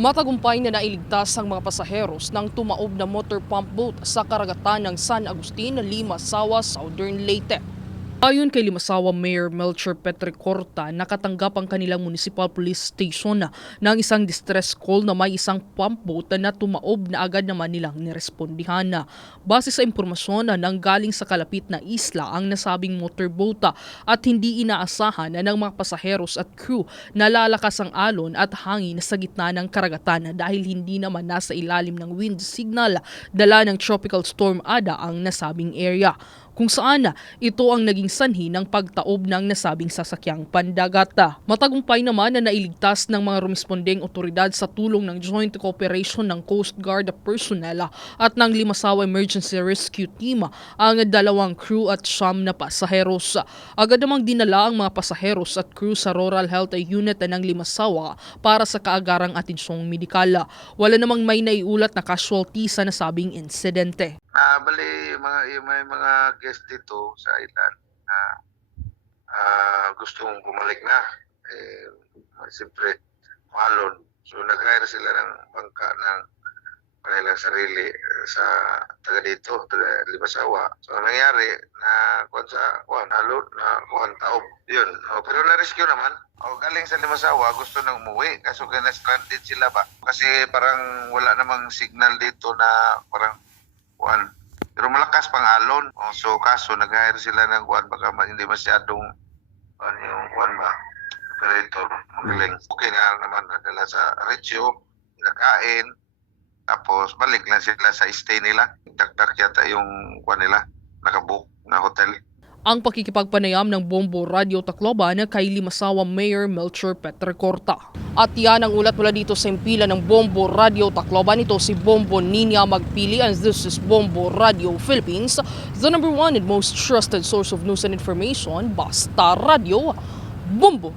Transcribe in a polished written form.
Matagumpay na nailigtas ang mga pasaheros ng tumaob na motor pump boat sa karagatan ng San Agustin, Limasawa, Southern Leyte. Ayon kay Limasawa Mayor Melchor Petricorta, nakatanggap ang kanilang municipal police station ng isang distress call na may isang pump boat na tumaob na agad naman nilang nirespondihan. Base sa impormasyon na nanggaling sa kalapit na isla ang nasabing motorboat at hindi inaasahan ng mga pasaheros at crew na lalakas ang alon at hangin sa gitna ng karagatan dahil hindi naman nasa ilalim ng wind signal dala ng Tropical Storm Ada ang nasabing area, kung saan ito ang naging sanhi ng pagtaob ng nasabing sasakyang pandagat. Matagumpay naman na nailigtas ng mga rumespondeng otoridad sa tulong ng joint cooperation ng Coast Guard personnel at ng Limasawa Emergency Rescue Team ang dalawang crew at 9 na pasaheros. Agad namang dinala ang mga pasaheros at crew sa Rural Health Unit ng Limasawa para sa kaagarang atensyong medikal. Wala namang may naiulat na casualty sa nasabing insidente. Bali, may mga guest dito sa island na gustong bumalik na. Siyempre, malon. So, nag-hire sila ng bangka ng kanilang sarili sa taga dito, taga Limasawa. So, ang nangyari na halon na taob. Yun. Pero na-rescue naman. Galing sa Limasawa, gusto nang umuwi. Kaso kaya na-stranded sila ba? Kasi parang wala namang signal dito na parang pero malakas pang alon. So kaso nag-hire sila ng baka hindi masyadong yung operator magaling. Okay na naman nadala sa Regio, nakain, tapos balik lang sila sa stay nila. Dagdag yata yung nila, nakabook na hotel. Ang pakikipagpanayam ng Bombo Radio Tacloban kay Limasawa Mayor Melchor Petricorta. At yan ang ulat mula dito sa impila ng Bombo Radio Tacloban. Ito si Bombo Ninia Magpili and this is Bombo Radio Philippines, the #1 and most trusted source of news and information. Basta Radio, Bombo!